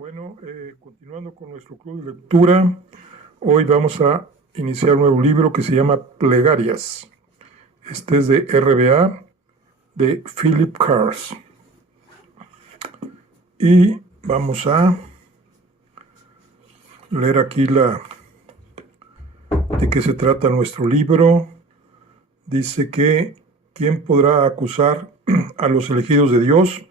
Bueno, continuando con nuestro club de lectura, hoy vamos a iniciar un nuevo libro que se llama Plegarias. Este es de RBA, de Philip Cars. Y vamos a leer aquí de qué se trata nuestro libro. Dice que ¿quién podrá acusar a los elegidos de Dios?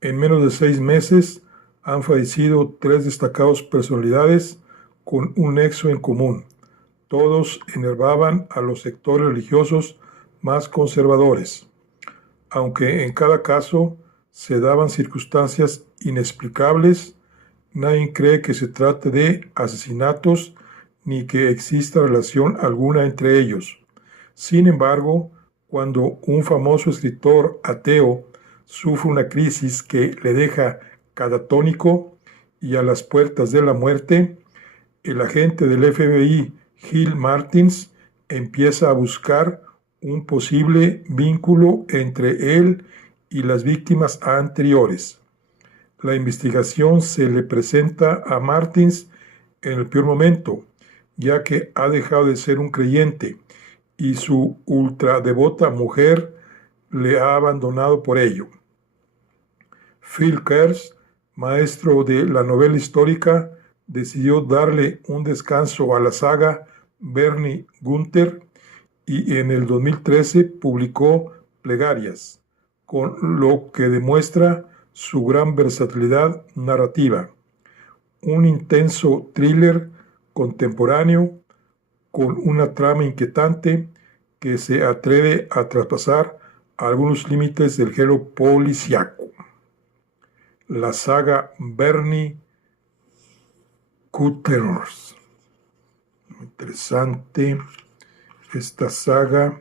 En menos de 6 meses han fallecido 3 destacadas personalidades con un nexo en común. Todos enervaban a los sectores religiosos más conservadores, aunque en cada caso se daban circunstancias inexplicables. Nadie cree que se trate de asesinatos ni que exista relación alguna entre ellos. Sin embargo, cuando un famoso escritor ateo sufre una crisis que le deja catatónico y a las puertas de la muerte, el agente del FBI, Gil Martins, empieza a buscar un posible vínculo entre él y las víctimas anteriores. La investigación se le presenta a Martins en el peor momento, ya que ha dejado de ser un creyente y su ultradevota mujer le ha abandonado por ello. Phil Kers, maestro de la novela histórica, decidió darle un descanso a la saga Bernie Gunther y en el 2013 publicó Plegarias, con lo que demuestra su gran versatilidad narrativa. Un intenso thriller contemporáneo con una trama inquietante que se atreve a traspasar algunos límites del género policíaco. La saga Bernie Gunther. Muy interesante esta saga.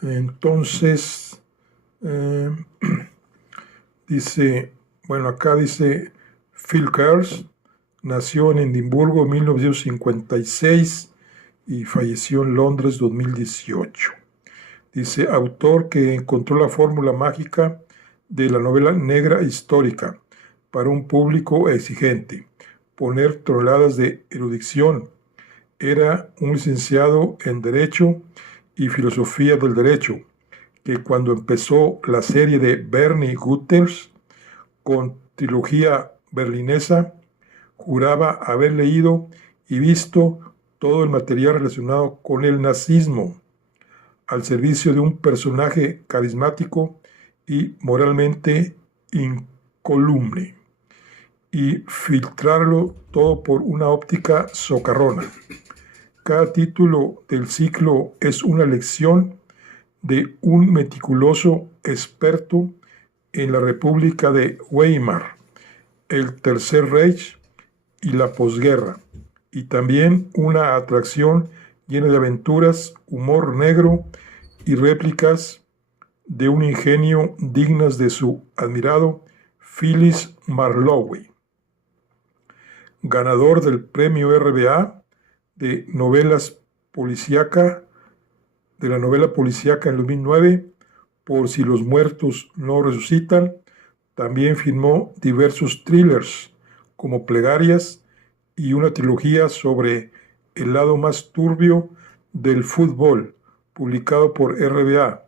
Entonces, dice, bueno, acá dice Phil Kers, nació en Edimburgo en 1956 y falleció en Londres 2018. Dice, autor que encontró la fórmula mágica de la novela negra histórica para un público exigente, poner toneladas de erudición. Era un licenciado en Derecho y Filosofía del Derecho, que cuando empezó la serie de Bernie Gunther con trilogía berlinesa, juraba haber leído y visto todo el material relacionado con el nazismo, al servicio de un personaje carismático y moralmente incoluble, y filtrarlo todo por una óptica socarrona. Cada título del ciclo es una lección de un meticuloso experto en la República de Weimar, el Tercer Reich y la posguerra, y también una atracción llena de aventuras, humor negro y réplicas de un ingenio dignas de su admirado Phyllis Marlowe. Ganador del premio RBA de novelas policíaca, de la novela policíaca en 2009, por Si los muertos no resucitan. También firmó diversos thrillers como Plegarias y una trilogía sobre el lado más turbio del fútbol, publicado por RBA,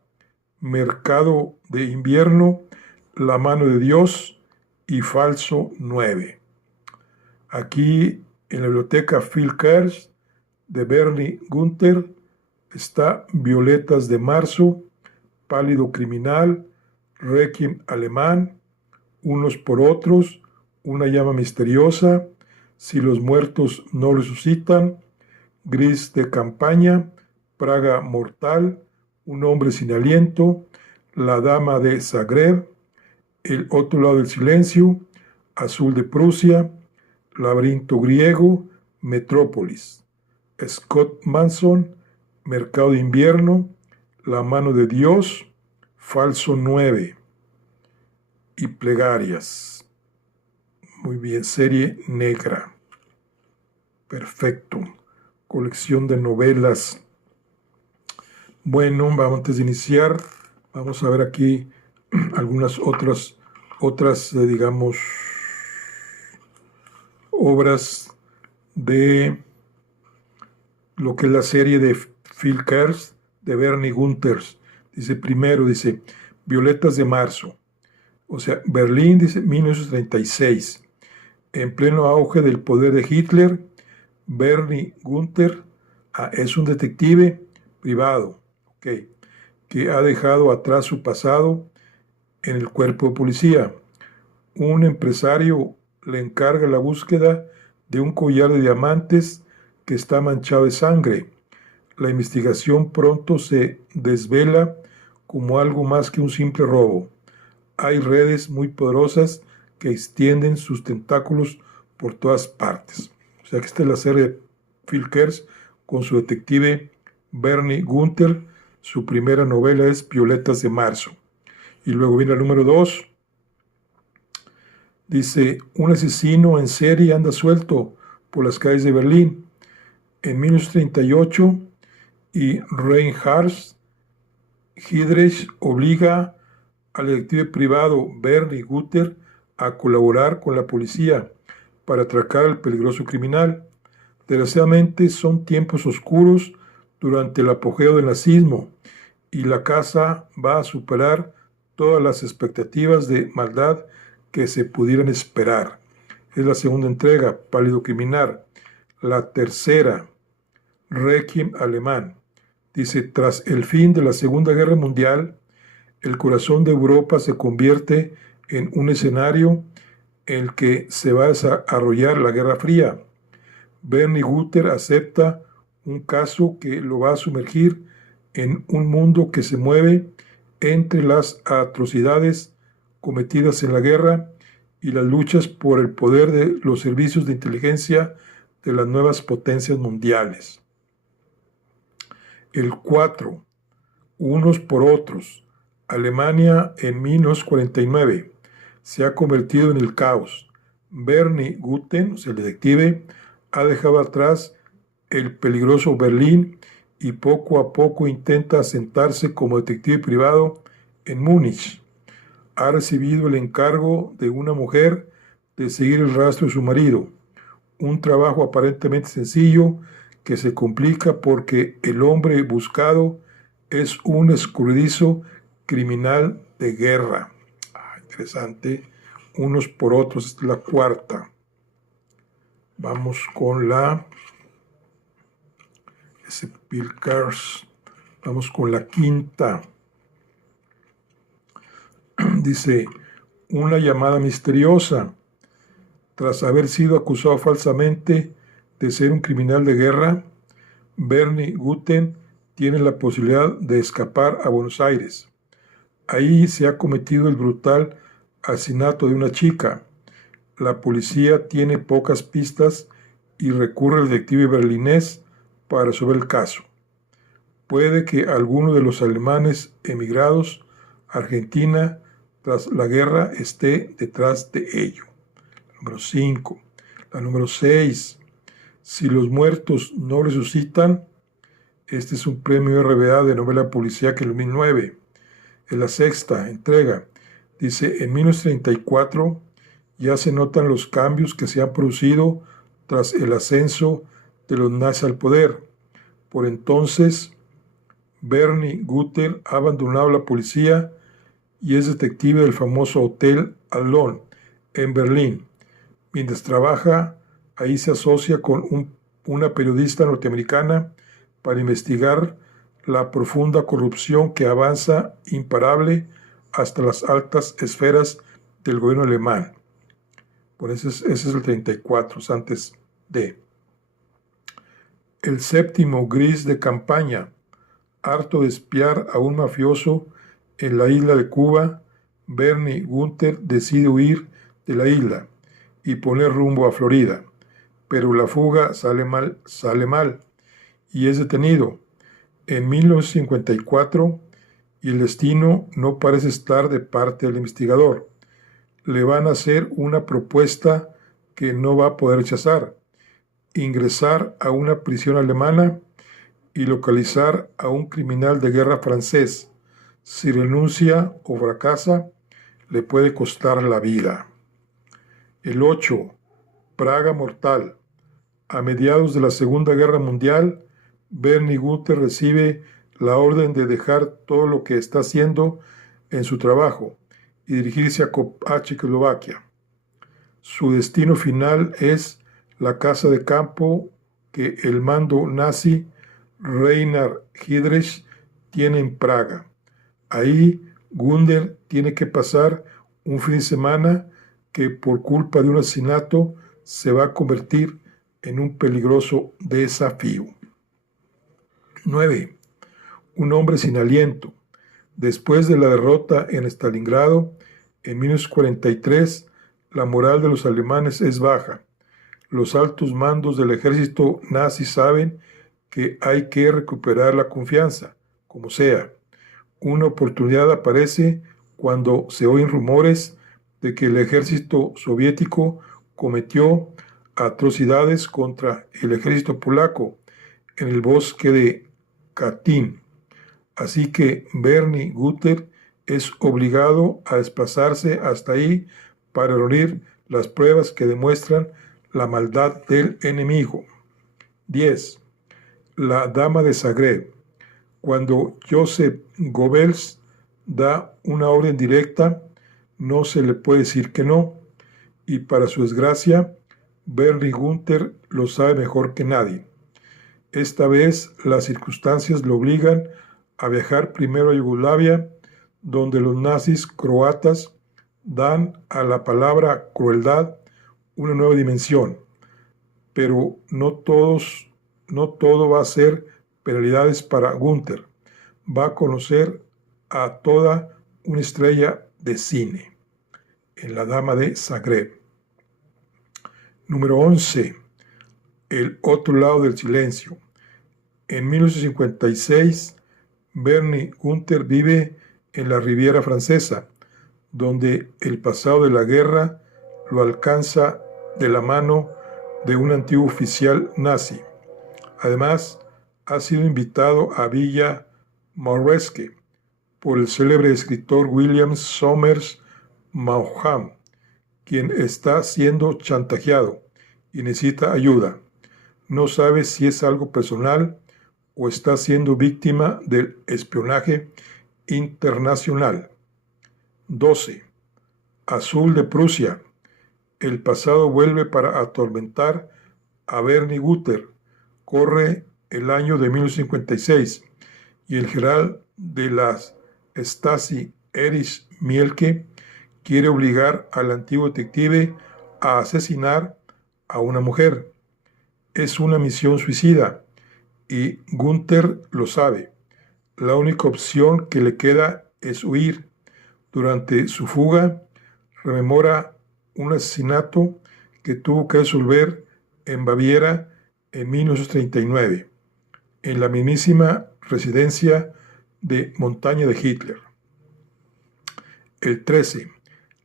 Mercado de Invierno, La mano de Dios y Falso 9. Aquí en la biblioteca Phil Kers de Bernie Gunther está Violetas de Marzo, Pálido Criminal, Requiem Alemán, Unos por Otros, Una llama misteriosa, Si los muertos no resucitan, Gris de campaña, Praga mortal, Un hombre sin aliento, La dama de Zagreb, El otro lado del silencio, Azul de Prusia, Laberinto griego, Metrópolis, Scott Manson, Mercado de invierno, La mano de Dios, Falso 9 y Plegarias. Muy bien, serie negra. Perfecto. Colección de novelas Bueno, vamos, antes de iniciar, vamos a ver aquí algunas otras digamos, obras de lo que es la serie de Phil Kerr, de Bernie Gunther. Dice primero, dice Violetas de Marzo. O sea, Berlín, dice 1936. En pleno auge del poder de Hitler, Bernie Gunther es un detective privado, okay, que ha dejado atrás su pasado en el cuerpo de policía. Un empresario le encarga la búsqueda de un collar de diamantes que está manchado de sangre. La investigación pronto se desvela como algo más que un simple robo. Hay redes muy poderosas que extienden sus tentáculos por todas partes. O sea que esta es la serie de Phil Kerr con su detective Bernie Gunther. Su primera novela es Violetas de Marzo. Y luego viene el número 2. Dice, un asesino en serie anda suelto por las calles de Berlín. En 1938, y Reinhard Heydrich obliga al detective privado Bernie Gunther a colaborar con la policía para atracar al peligroso criminal. Desgraciadamente son tiempos oscuros durante el apogeo del nazismo y la casa va a superar todas las expectativas de maldad que se pudieran esperar. Es la segunda entrega, Pálido Criminal. La tercera, Requiem alemán. Dice, tras el fin de la Segunda Guerra Mundial, el corazón de Europa se convierte en un escenario en el que se va a desarrollar la Guerra Fría. Bernie Gunther acepta un caso que lo va a sumergir en un mundo que se mueve entre las atrocidades cometidas en la guerra y las luchas por el poder de los servicios de inteligencia de las nuevas potencias mundiales. El 4. Unos por otros. Alemania en 1949 se ha convertido en el caos. Bernie Gunther, o sea, el detective, ha dejado atrás el peligroso Berlín y poco a poco intenta asentarse como detective privado en Múnich. Ha recibido el encargo de una mujer de seguir el rastro de su marido, un trabajo aparentemente sencillo que se complica porque el hombre buscado es un escurridizo criminal de guerra. Interesante. Unos por otros. Esta es la cuarta. Vamos con la Phil Kerr. Vamos con la quinta. Dice, una llamada misteriosa. Tras haber sido acusado falsamente de ser un criminal de guerra, Bernie Gunther tiene la posibilidad de escapar a Buenos Aires. Ahí se ha cometido el brutal asesinato de una chica. La policía tiene pocas pistas y recurre al detective berlinés para resolver el caso. Puede que alguno de los alemanes emigrados a Argentina tras la guerra esté detrás de ello. Número 5. La número 6. Si los muertos no resucitan, este es un premio RBA de novela policíaca en 2009. Es la sexta entrega. Dice, en 1934 ya se notan los cambios que se han producido tras el ascenso de los nazis al poder. Por entonces, Bernie Gunther ha abandonado la policía y es detective del famoso Hotel Adlon en Berlín. Mientras trabaja, ahí se asocia con una periodista norteamericana para investigar la profunda corrupción que avanza imparable hasta las altas esferas del gobierno alemán. Por eso ese es el 34, antes de. El séptimo, Gris de campaña. Harto de espiar a un mafioso en la isla de Cuba, Bernie Gunther decide huir de la isla y poner rumbo a Florida, pero la fuga sale mal y es detenido en 1954 y el destino no parece estar de parte del investigador. Le van a hacer una propuesta que no va a poder rechazar: ingresar a una prisión alemana y localizar a un criminal de guerra francés. Si renuncia o fracasa, le puede costar la vida. El 8. Praga mortal. A mediados de la Segunda Guerra Mundial, Bernie Gunther recibe la orden de dejar todo lo que está haciendo en su trabajo y dirigirse a Checoslovaquia. Su destino final es la casa de campo que el mando nazi Reinhard Heydrich tiene en Praga. Ahí Gunther tiene que pasar un fin de semana que por culpa de un asesinato se va a convertir en un peligroso desafío. 9. Un hombre sin aliento. Después de la derrota en Stalingrado, en 1943, la moral de los alemanes es baja. Los altos mandos del ejército nazi saben que hay que recuperar la confianza, como sea. Una oportunidad aparece cuando se oyen rumores de que el ejército soviético cometió atrocidades contra el ejército polaco en el bosque de Katyn. Así que Bernie Gunther es obligado a desplazarse hasta ahí para reunir las pruebas que demuestran la maldad del enemigo. 10. La dama de Zagreb. Cuando Joseph Goebbels da una orden directa, no se le puede decir que no, y para su desgracia, Bernie Gunther lo sabe mejor que nadie. Esta vez las circunstancias lo obligan a viajar primero a Yugoslavia, donde los nazis croatas dan a la palabra crueldad una nueva dimensión. Pero no todo va a ser penalidades para Gunther. Va a conocer a toda una estrella de cine en La Dama de Zagreb. Número 11. El otro lado del silencio. En 1956, Bernie Gunther vive en la Riviera Francesa, donde el pasado de la guerra lo alcanza de la mano de un antiguo oficial nazi. Además, ha sido invitado a Villa Mauresque por el célebre escritor William Somers Maugham, quien está siendo chantajeado y necesita ayuda. No sabe si es algo personal o está siendo víctima del espionaje internacional. 12. Azul de Prusia. El pasado vuelve para atormentar a Bernie Gunther. Corre el año de 1956 y el general de las Stasi, Erich Mielke, quiere obligar al antiguo detective a asesinar a una mujer. Es una misión suicida y Gunther lo sabe. La única opción que le queda es huir. Durante su fuga, rememora un asesinato que tuvo que resolver en Baviera en 1939, en la mismísima residencia de montaña de Hitler. El 13.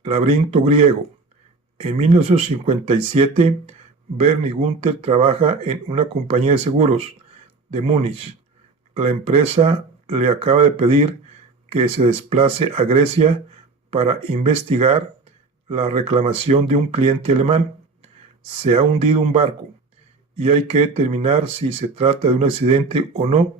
Laberinto griego. En 1957, Bernie Gunther trabaja en una compañía de seguros de Múnich. La empresa le acaba de pedir que se desplace a Grecia para investigar la reclamación de un cliente alemán. Se ha hundido un barco y hay que determinar si se trata de un accidente o no.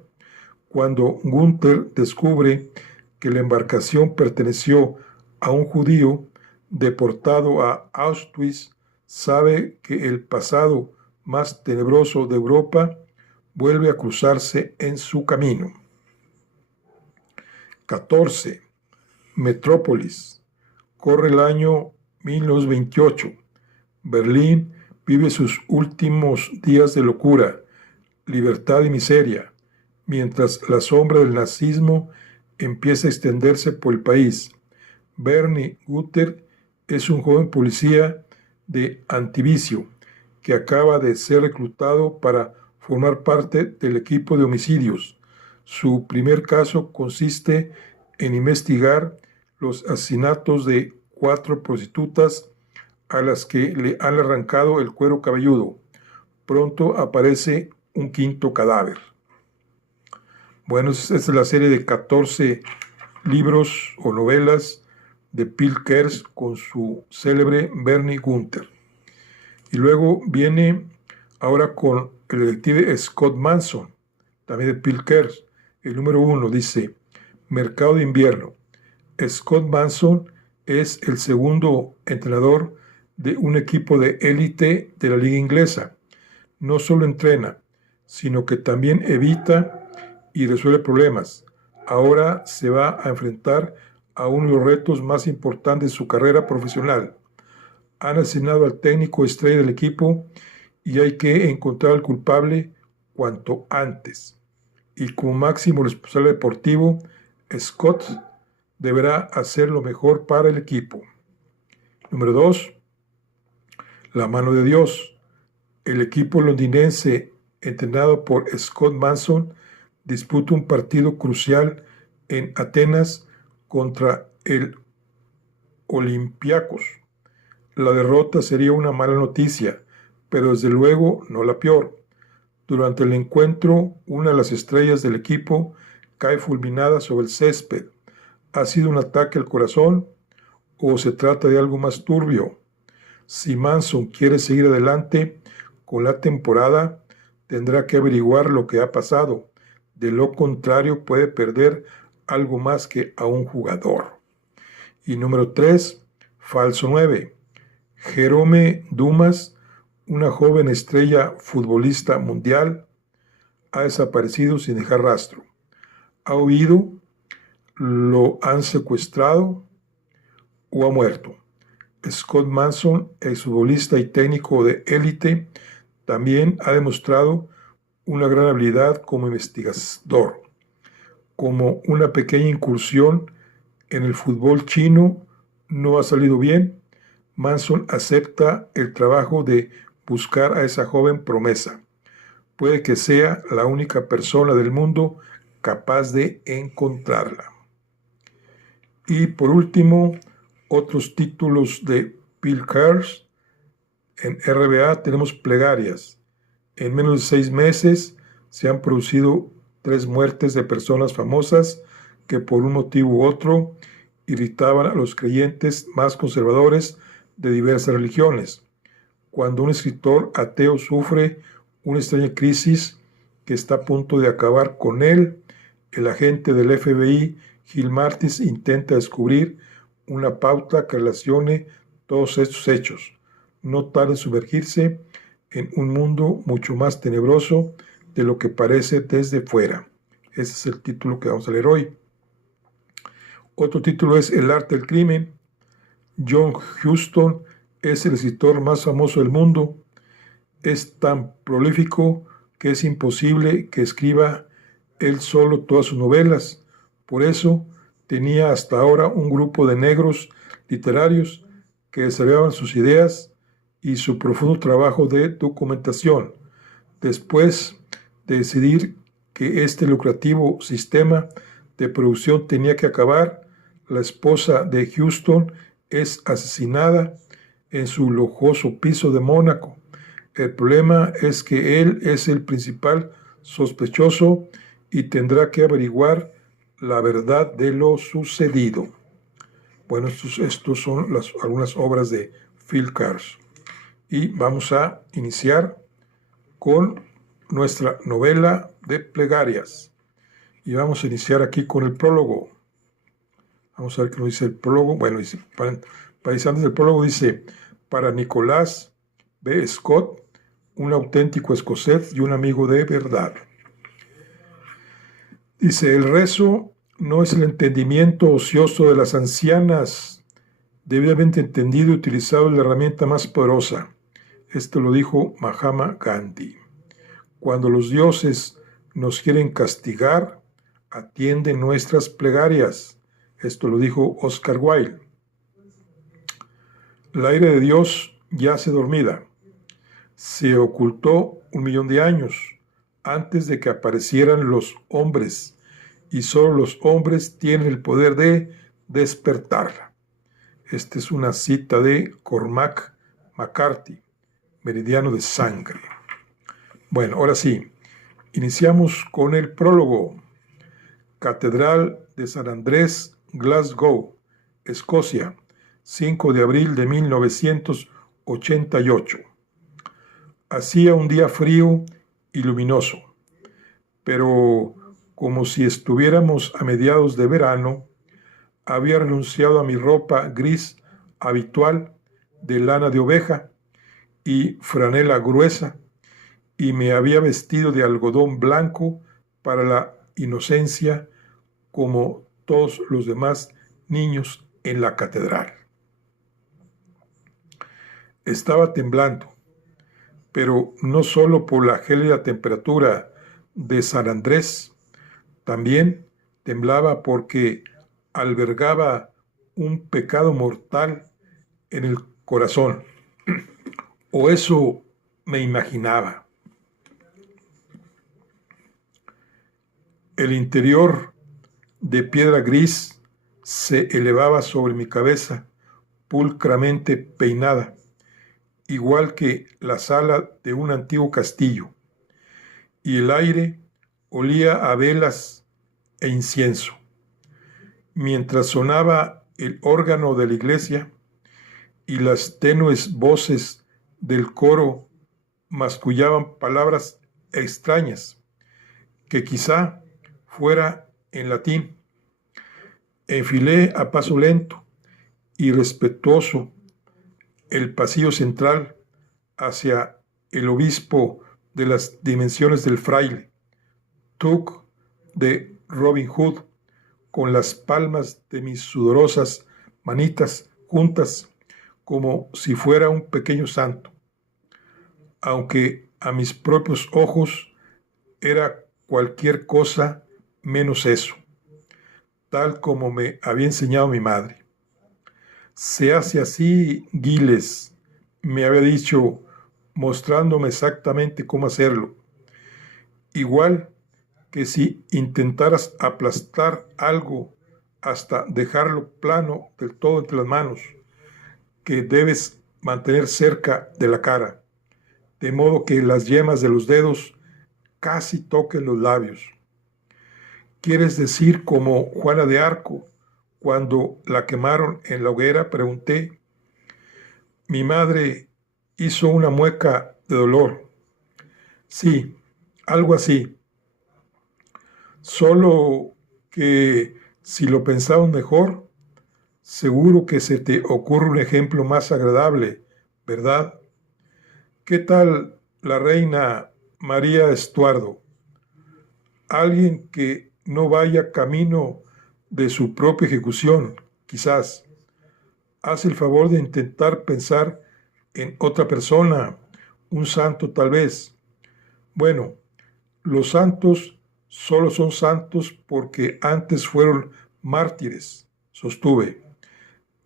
Cuando Gunther descubre que la embarcación perteneció a un judío deportado a Auschwitz, sabe que el pasado más tenebroso de Europa vuelve a cruzarse en su camino. 14. Metrópolis. Corre el año 1928. Berlín vive sus últimos días de locura, libertad y miseria, mientras la sombra del nazismo empieza a extenderse por el país. Bernie Gunther es un joven policía de antivicio que acaba de ser reclutado para formar parte del equipo de homicidios. Su primer caso consiste en investigar los asesinatos de 4 prostitutas a las que le han arrancado el cuero cabelludo. Pronto aparece un quinto cadáver. Bueno, esta es la serie de 14 libros o novelas de Phil Kerr con su célebre Bernie Gunther. Y luego viene ahora con el detective Scott Manson, también de Phil Kerr. El número 1 dice, Mercado de invierno. Scott Manson es el segundo entrenador de un equipo de élite de la liga inglesa. No solo entrena, sino que también evita y resuelve problemas. Ahora se va a enfrentar a uno de los retos más importantes de su carrera profesional. Han asignado al técnico estrella del equipo y hay que encontrar al culpable cuanto antes. Y como máximo responsable deportivo, Scott deberá hacer lo mejor para el equipo. Número 2. La mano de Dios. El equipo londinense, entrenado por Scott Manson, disputa un partido crucial en Atenas contra el Olympiacos. La derrota sería una mala noticia, pero desde luego no la peor. Durante el encuentro, una de las estrellas del equipo cae fulminada sobre el césped. ¿Ha sido un ataque al corazón o se trata de algo más turbio? Si Manson quiere seguir adelante con la temporada, tendrá que averiguar lo que ha pasado. De lo contrario, puede perder algo más que a un jugador. Y número 3, falso 9. Jerome Dumas, una joven estrella futbolista mundial, ha desaparecido sin dejar rastro. ¿Ha huido? ¿Lo han secuestrado? ¿O ha muerto? Scott Manson, exfutbolista y técnico de élite, también ha demostrado una gran habilidad como investigador. Como una pequeña incursión en el fútbol chino no ha salido bien, Manson acepta el trabajo de buscar a esa joven promesa. Puede que sea la única persona del mundo capaz de encontrarla. Y por último, otros títulos de Phil Kerr. En RBA tenemos plegarias. En menos de 6 meses se han producido 3 muertes de personas famosas que por un motivo u otro irritaban a los creyentes más conservadores de diversas religiones. Cuando un escritor ateo sufre una extraña crisis que está a punto de acabar con él, el agente del FBI, Gil Martis, intenta descubrir una pauta que relacione todos estos hechos. No tarda en sumergirse en un mundo mucho más tenebroso de lo que parece desde fuera. Ese es el título que vamos a leer hoy. Otro título es El arte del crimen. John Huston es el escritor más famoso del mundo. Es tan prolífico que es imposible que escriba él solo todas sus novelas. Por eso tenía hasta ahora un grupo de negros literarios que desarrollaban sus ideas y su profundo trabajo de documentación. Después de decidir que este lucrativo sistema de producción tenía que acabar, la esposa de Huston es asesinada en su lujoso piso de Mónaco. El problema es que él es el principal sospechoso y tendrá que averiguar la verdad de lo sucedido. Bueno, estos son algunas obras de Phil Kerr. Y vamos a iniciar con nuestra novela de plegarias. Y vamos a iniciar aquí con el prólogo. Vamos a ver qué nos dice el prólogo. Bueno, dice, antes del prólogo dice, para Nicolás B. Scott, un auténtico escocés y un amigo de verdad. Dice, el rezo no es el entendimiento ocioso de las ancianas. Debidamente entendido y utilizado es la herramienta más poderosa. Esto lo dijo Mahatma Gandhi. Cuando los dioses nos quieren castigar, atienden nuestras plegarias. Esto lo dijo Oscar Wilde. La ira de Dios yace dormida. Se ocultó 1.000.000 de años antes de que aparecieran los hombres, y solo los hombres tienen el poder de despertarla. Esta es una cita de Cormac McCarthy, Meridiano de Sangre. Bueno, ahora sí, iniciamos con el prólogo. Catedral de San Andrés, Glasgow, Escocia, 5 de abril de 1988. Hacía un día frío y luminoso, pero como si estuviéramos a mediados de verano, había renunciado a mi ropa gris habitual de lana de oveja y franela gruesa, y me había vestido de algodón blanco para la inocencia, como todos los demás niños en la catedral. Estaba temblando, pero no solo por la gélida temperatura de San Andrés, también temblaba porque albergaba un pecado mortal en el corazón, o eso me imaginaba. El interior de piedra gris se elevaba sobre mi cabeza, pulcramente peinada, igual que la sala de un antiguo castillo, y el aire olía a velas e incienso. Mientras sonaba el órgano de la iglesia y las tenues voces del coro mascullaban palabras extrañas, que quizá fuera en latín, enfilé a paso lento y respetuoso el pasillo central hacia el obispo de las dimensiones del fraile, Tuck de Robin Hood, con las palmas de mis sudorosas manitas juntas como si fuera un pequeño santo, aunque a mis propios ojos era cualquier cosa menos eso, tal como me había enseñado mi madre. Se hace así, Giles, me había dicho, mostrándome exactamente cómo hacerlo. Igual que si intentaras aplastar algo hasta dejarlo plano del todo entre las manos, que debes mantener cerca de la cara, de modo que las yemas de los dedos casi toquen los labios. ¿Quieres decir como Juana de Arco, cuando la quemaron en la hoguera? Pregunté. Mi madre hizo una mueca de dolor. Sí, algo así. Solo que si lo pensamos mejor, seguro que se te ocurre un ejemplo más agradable, ¿verdad? ¿Qué tal la reina María Estuardo? Alguien que no vaya camino de su propia ejecución, quizás. Haz el favor de intentar pensar en otra persona, un santo tal vez. Bueno, los santos solo son santos porque antes fueron mártires, sostuve.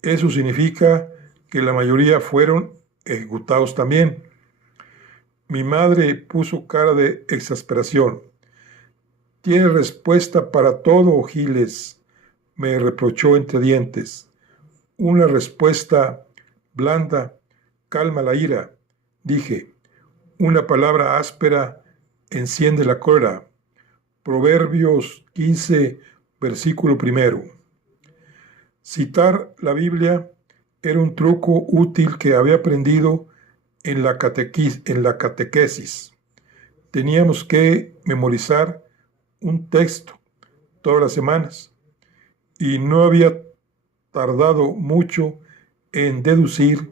Eso significa que la mayoría fueron ejecutados también. Mi madre puso cara de exasperación. Tiene respuesta para todo, Giles, me reprochó entre dientes. Una respuesta blanda calma la ira, dije. Una palabra áspera enciende la cólera. Proverbios 15, versículo 1. Citar la Biblia era un truco útil que había aprendido en la catequesis. Teníamos que memorizar un texto todas las semanas y no había tardado mucho en deducir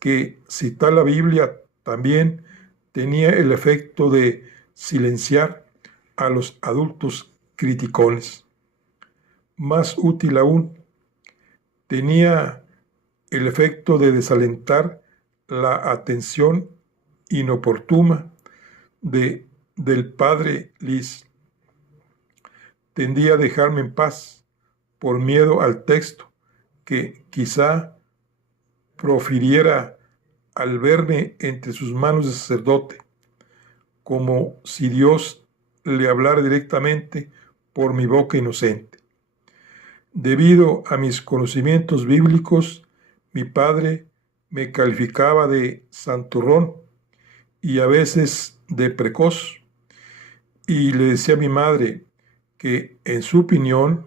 que citar la Biblia también tenía el efecto de silenciar a los adultos criticones. Más útil aún, tenía el efecto de desalentar la atención inoportuna del padre Liz. Tendía a dejarme en paz por miedo al texto que quizá profiriera al verme entre sus manos de sacerdote, como si Dios le hablara directamente por mi boca inocente. Debido a mis conocimientos bíblicos, mi padre me calificaba de santurrón y a veces de precoz, y le decía a mi madre que, en su opinión,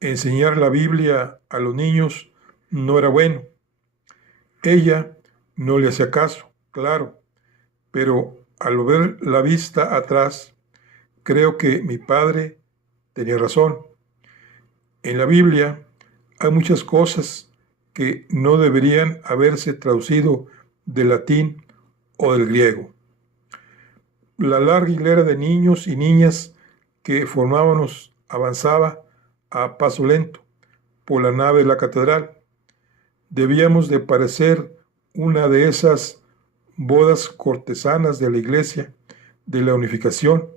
enseñar la Biblia a los niños no era bueno. Ella no le hacía caso, claro, pero al ver la vista atrás, creo que mi padre tenía razón. En la Biblia hay muchas cosas que no deberían haberse traducido del latín o del griego. La larga hilera de niños y niñas que formábamos avanzaba a paso lento por la nave de la catedral. Debíamos de parecer una de esas bodas cortesanas de la iglesia de la unificación,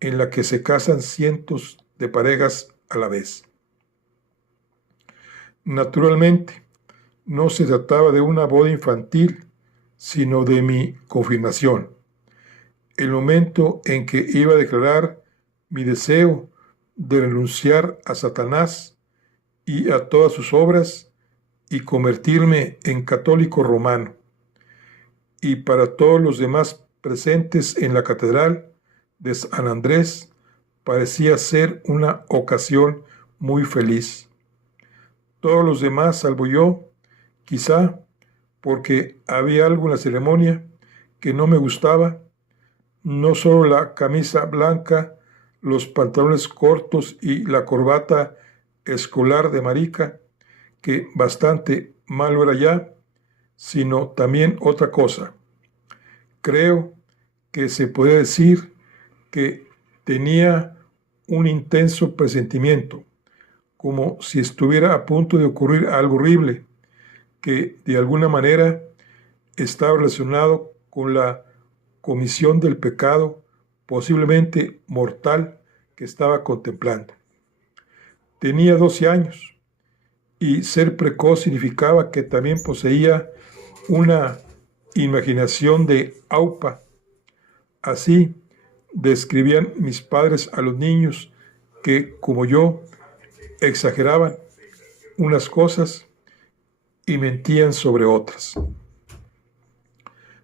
en la que se casan cientos de parejas a la vez. Naturalmente, no se trataba de una boda infantil, sino de mi confirmación, el momento en que iba a declarar mi deseo de renunciar a Satanás y a todas sus obras y convertirme en católico romano. Y para todos los demás presentes en la catedral de San Andrés, parecía ser una ocasión muy feliz. Todos los demás, salvo yo, quizá porque había algo en la ceremonia que no me gustaba, no solo la camisa blanca, los pantalones cortos y la corbata escolar de marica, que bastante malo era ya, sino también otra cosa. Creo que se puede decir que tenía un intenso presentimiento, como si estuviera a punto de ocurrir algo horrible, que de alguna manera estaba relacionado con la comisión del pecado, posiblemente mortal, que estaba contemplando. Tenía 12 años y ser precoz significaba que también poseía una imaginación de aupa. Así describían mis padres a los niños que, como yo, exageraban unas cosas y mentían sobre otras.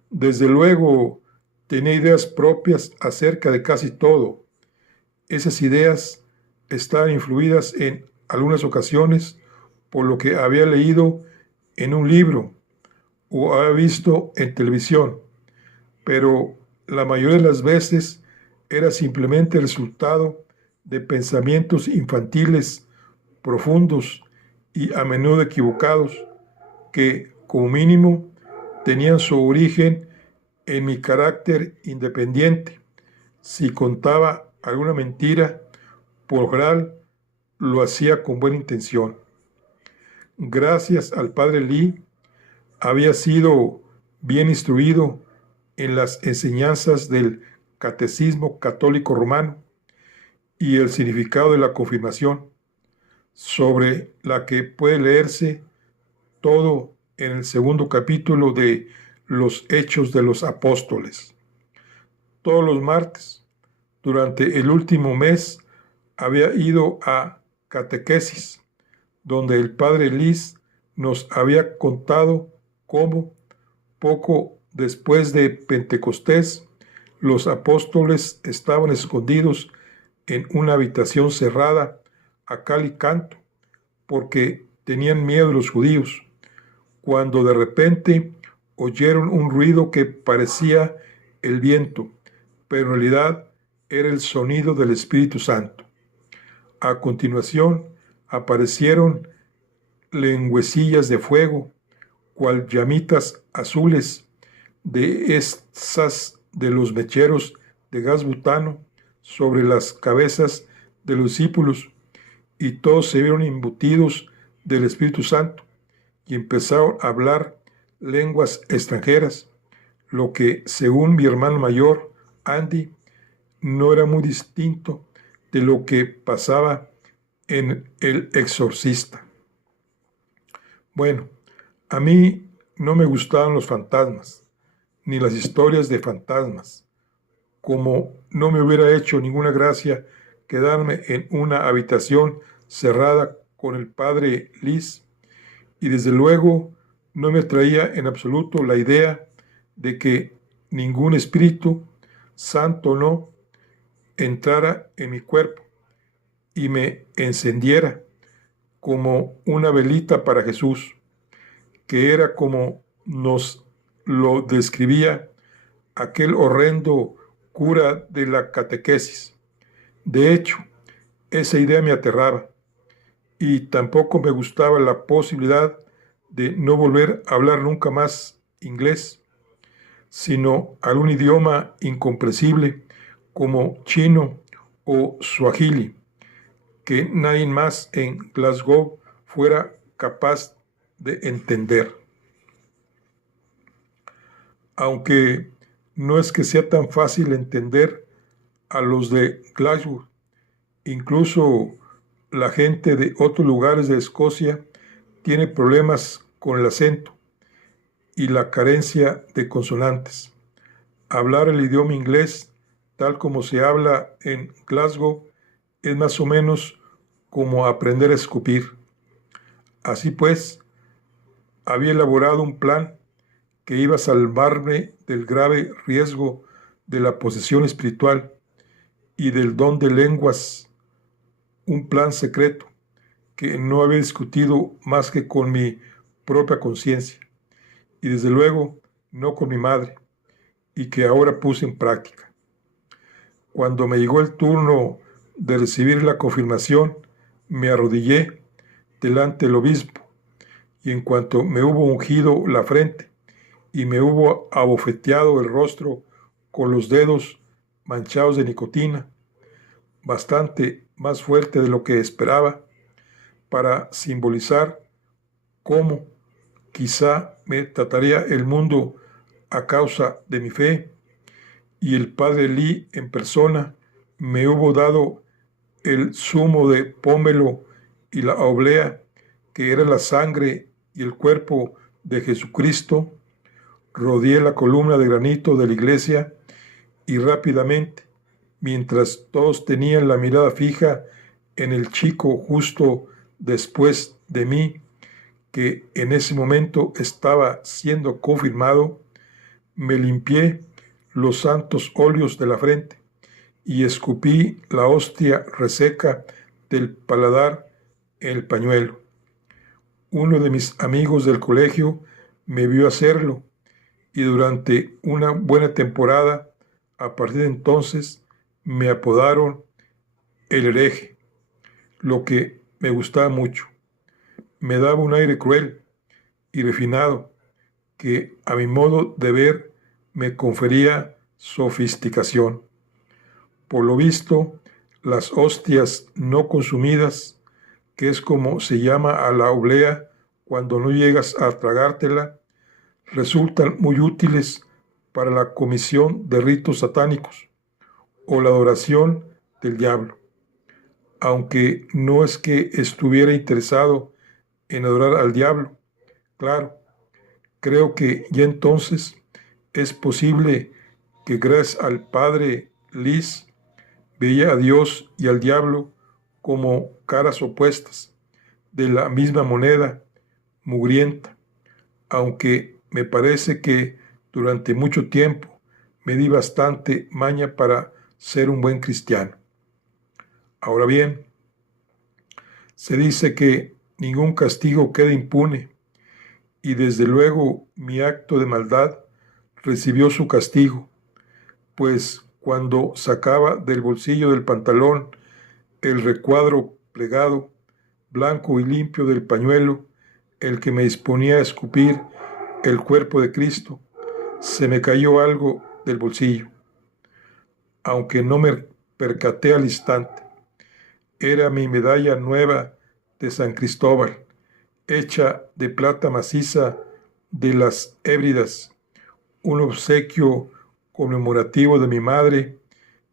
Desde luego, tenía ideas propias acerca de casi todo. Esas ideas estaban influidas en algunas ocasiones por lo que había leído en un libro o había visto en televisión, pero la mayoría de las veces era simplemente el resultado de pensamientos infantiles profundos y a menudo equivocados que, como mínimo, tenían su origen en mi carácter independiente. Si contaba alguna mentira, por lo general lo hacía con buena intención. Gracias al padre Lee, había sido bien instruido en las enseñanzas del Catecismo Católico Romano y el significado de la confirmación, sobre la que puede leerse todo en el segundo capítulo de los Hechos de los Apóstoles. Todos los martes, durante el último mes, había ido a catequesis, donde el padre Liz nos había contado cómo, poco después de Pentecostés, los apóstoles estaban escondidos en una habitación cerrada a cal y canto, porque tenían miedo de los judíos, cuando de repente oyeron un ruido que parecía el viento, pero en realidad era el sonido del Espíritu Santo. A continuación aparecieron lengüecillas de fuego, cual llamitas azules, de esas de los mecheros de gas butano, sobre las cabezas de los discípulos, y todos se vieron embutidos del Espíritu Santo y empezaron a hablar lenguas extranjeras, lo que, según mi hermano mayor, Andy, no era muy distinto de lo que pasaba en El Exorcista. Bueno, a mí no me gustaban los fantasmas, ni las historias de fantasmas, como no me hubiera hecho ninguna gracia quedarme en una habitación cerrada con el padre Liz, y desde luego no me atraía en absoluto la idea de que ningún espíritu, santo o no, entrara en mi cuerpo, y me encendiera como una velita para Jesús, que era como nos lo describía aquel horrendo cura de la catequesis. De hecho, esa idea me aterraba y tampoco me gustaba la posibilidad de no volver a hablar nunca más inglés, sino algún idioma incomprensible como chino o suajili, que nadie más en Glasgow fuera capaz de entender. Aunque no es que sea tan fácil entender a los de Glasgow, incluso la gente de otros lugares de Escocia tiene problemas con el acento y la carencia de consonantes. Hablar el idioma inglés, tal como se habla en Glasgow, es más o menos como aprender a escupir. Así pues, había elaborado un plan que iba a salvarme del grave riesgo de la posesión espiritual y del don de lenguas, un plan secreto que no había discutido más que con mi propia conciencia y desde luego no con mi madre, y que ahora puse en práctica. Cuando me llegó el turno de recibir la confirmación, me arrodillé delante del obispo, y en cuanto me hubo ungido la frente y me hubo abofeteado el rostro con los dedos manchados de nicotina, bastante más fuerte de lo que esperaba, para simbolizar cómo quizá me trataría el mundo a causa de mi fe, y el padre Lee en persona me hubo dado el zumo de pómelo y la oblea, que era la sangre y el cuerpo de Jesucristo, rodeé la columna de granito de la iglesia y rápidamente, mientras todos tenían la mirada fija en el chico justo después de mí, que en ese momento estaba siendo confirmado, me limpié los santos óleos de la frente y escupí la hostia reseca del paladar en el pañuelo. Uno de mis amigos del colegio me vio hacerlo y durante una buena temporada, a partir de entonces, me apodaron el hereje, lo que me gustaba mucho. Me daba un aire cruel y refinado que, a mi modo de ver, me confería sofisticación. Por lo visto, las hostias no consumidas, que es como se llama a la oblea cuando no llegas a tragártela, resultan muy útiles para la comisión de ritos satánicos o la adoración del diablo. Aunque no es que estuviera interesado en adorar al diablo, claro, creo que ya entonces es posible que gracias al padre Liz veía a Dios y al diablo como caras opuestas de la misma moneda mugrienta, aunque me parece que durante mucho tiempo me di bastante maña para ser un buen cristiano. Ahora bien, se dice que ningún castigo queda impune, y desde luego mi acto de maldad recibió su castigo, pues cuando sacaba del bolsillo del pantalón el recuadro plegado, blanco y limpio del pañuelo, el que me disponía a escupir el cuerpo de Cristo, se me cayó algo del bolsillo. Aunque no me percaté al instante, era mi medalla nueva de San Cristóbal, hecha de plata maciza de las Hébridas, un obsequio conmemorativo de mi madre,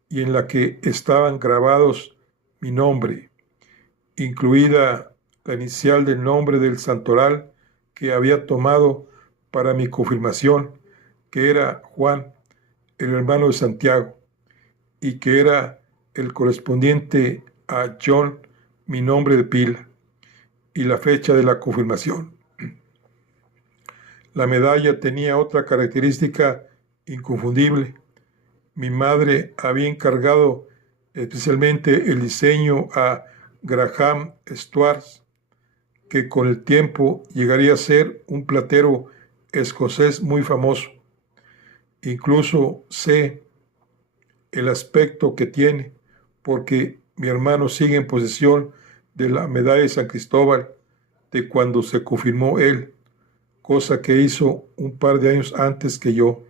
y en la que estaban grabados mi nombre, incluida la inicial del nombre del santoral que había tomado para mi confirmación, que era Juan, el hermano de Santiago, y que era el correspondiente a John, mi nombre de pila, y la fecha de la confirmación. La medalla tenía otra característica inconfundible. Mi madre había encargado especialmente el diseño a Graham Schwartz, que con el tiempo llegaría a ser un platero escocés muy famoso. Incluso sé el aspecto que tiene, porque mi hermano sigue en posesión de la medalla de San Cristóbal de cuando se confirmó él, cosa que hizo un par de años antes que yo.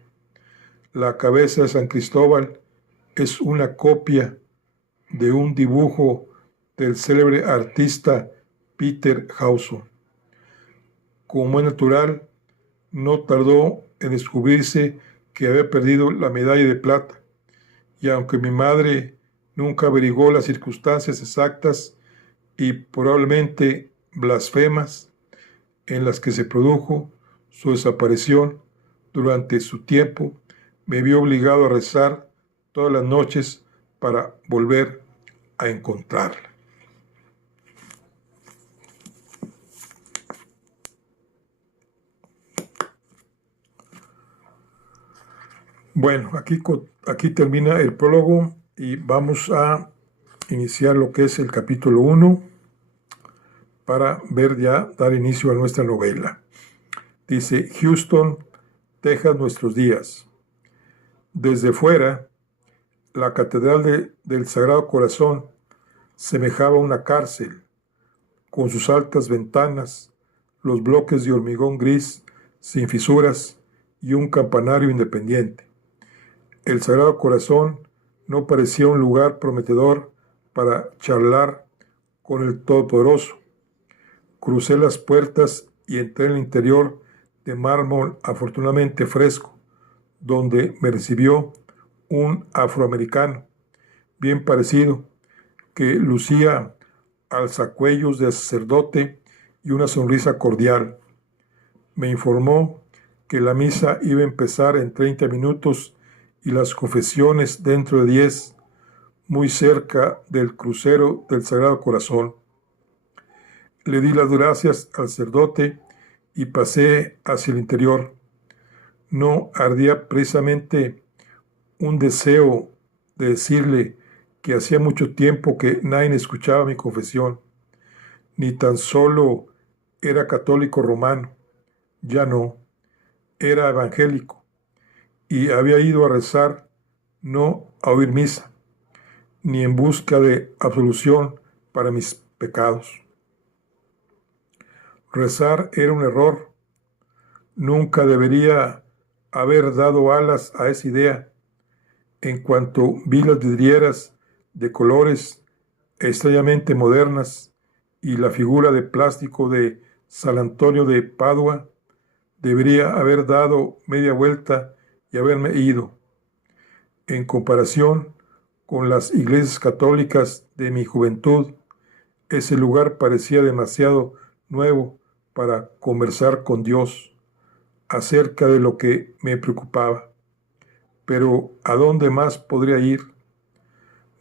La cabeza de San Cristóbal es una copia de un dibujo del célebre artista Peter Hawson. Como es natural, no tardó en descubrirse que había perdido la medalla de plata, y aunque mi madre nunca averiguó las circunstancias exactas y probablemente blasfemas en las que se produjo su desaparición, durante su tiempo me vio obligado a rezar todas las noches para volver a encontrarla. Bueno, aquí termina el prólogo y vamos a iniciar lo que es el capítulo 1 para dar inicio a nuestra novela. Dice: Houston, Texas, nuestros días. Desde fuera, la Catedral del Sagrado Corazón semejaba una cárcel, con sus altas ventanas, los bloques de hormigón gris sin fisuras y un campanario independiente. El Sagrado Corazón no parecía un lugar prometedor para charlar con el Todopoderoso. Crucé las puertas y entré en el interior de mármol afortunadamente fresco, donde me recibió un afroamericano, bien parecido, que lucía alzacuellos de sacerdote y una sonrisa cordial. Me informó que la misa iba a empezar en 30 minutos y las confesiones dentro de 10, muy cerca del crucero del Sagrado Corazón. Le di las gracias al sacerdote y pasé hacia el interior. No ardía precisamente un deseo de decirle que hacía mucho tiempo que nadie escuchaba mi confesión, ni tan solo era católico romano, ya no, era evangélico, y había ido a rezar, no a oír misa, ni en busca de absolución para mis pecados. Rezar era un error. Nunca debería haber dado alas a esa idea. En cuanto vi las vidrieras de colores extrañamente modernas y la figura de plástico de San Antonio de Padua, debería haber dado media vuelta y haberme ido. En comparación con las iglesias católicas de mi juventud, ese lugar parecía demasiado nuevo para conversar con Dios acerca de lo que me preocupaba. Pero ¿a dónde más podría ir?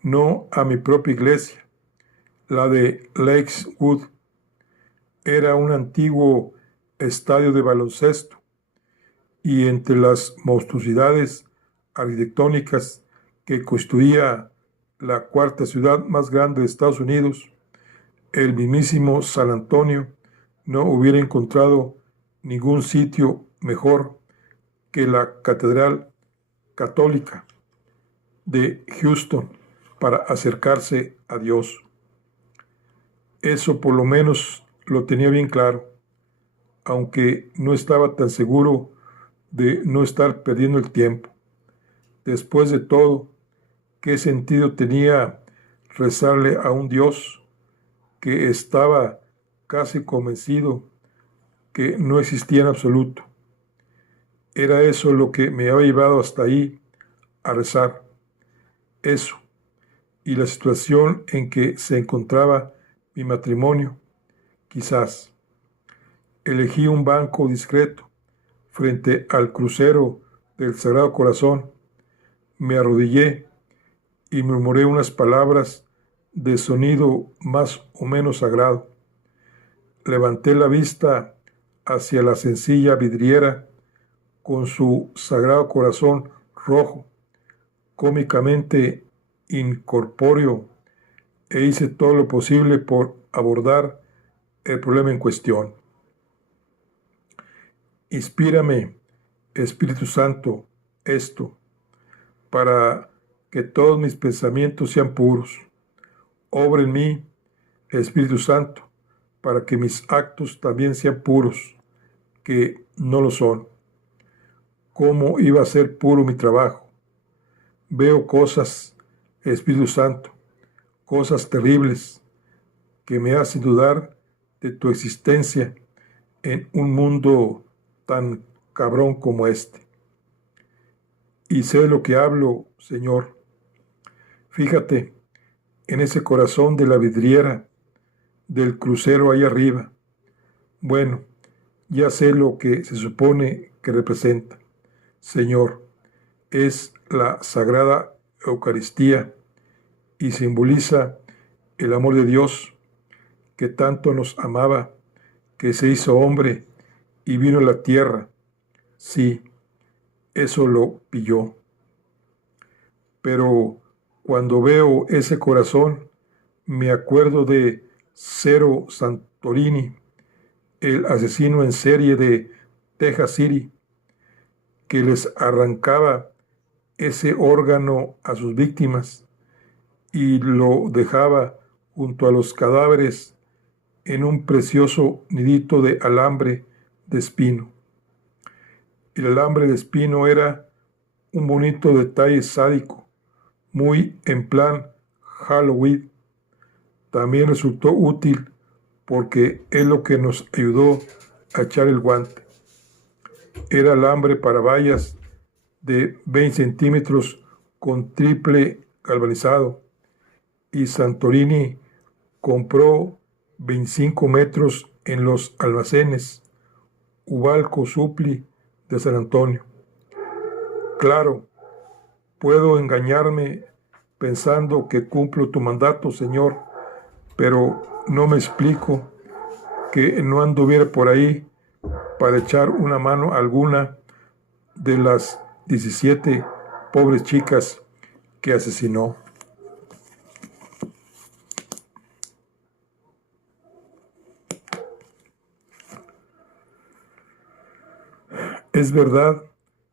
No a mi propia iglesia, la de Lakewood. Era un antiguo estadio de baloncesto, y entre las monstruosidades arquitectónicas que constituía la cuarta ciudad más grande de Estados Unidos, el mismísimo San Antonio no hubiera encontrado ningún sitio mejor que la Catedral Católica de Houston para acercarse a Dios. Eso por lo menos lo tenía bien claro, aunque no estaba tan seguro de no estar perdiendo el tiempo. Después de todo, ¿qué sentido tenía rezarle a un Dios que estaba casi convencido que no existía en absoluto? Era eso lo que me había llevado hasta ahí a rezar. Eso, y la situación en que se encontraba mi matrimonio, quizás. Elegí un banco discreto frente al crucero del Sagrado Corazón. Me arrodillé y murmuré unas palabras de sonido más o menos sagrado. Levanté la vista hacia la sencilla vidriera con su Sagrado Corazón rojo, cómicamente incorpóreo e hice todo lo posible por abordar el problema en cuestión. Inspírame, Espíritu Santo, esto, para que todos mis pensamientos sean puros. Obra en mí, Espíritu Santo, para que mis actos también sean puros, que no lo son. ¿Cómo iba a ser puro mi trabajo? Veo cosas, Espíritu Santo, cosas terribles que me hacen dudar de tu existencia en un mundo tan cabrón como este. Y sé de lo que hablo, Señor. Fíjate en ese corazón de la vidriera del crucero ahí arriba. Bueno, ya sé lo que se supone que representa. Señor, es la Sagrada Eucaristía y simboliza el amor de Dios que tanto nos amaba, que se hizo hombre y vino a la tierra. Sí, eso lo pilló. Pero cuando veo ese corazón, me acuerdo de Cero Santorini, el asesino en serie de Texas City, que les arrancaba ese órgano a sus víctimas y lo dejaba junto a los cadáveres en un precioso nidito de alambre de espino. El alambre de espino era un bonito detalle sádico, muy en plan Halloween. También resultó útil porque es lo que nos ayudó a echar el guante. Era alambre para vallas de 20 centímetros con triple galvanizado y Santorini compró 25 metros en los almacenes Ubalco Supli de San Antonio. Claro, puedo engañarme pensando que cumplo tu mandato, Señor, pero no me explico que no anduviera por ahí para echar una mano a alguna de las 17 pobres chicas que asesinó. Es verdad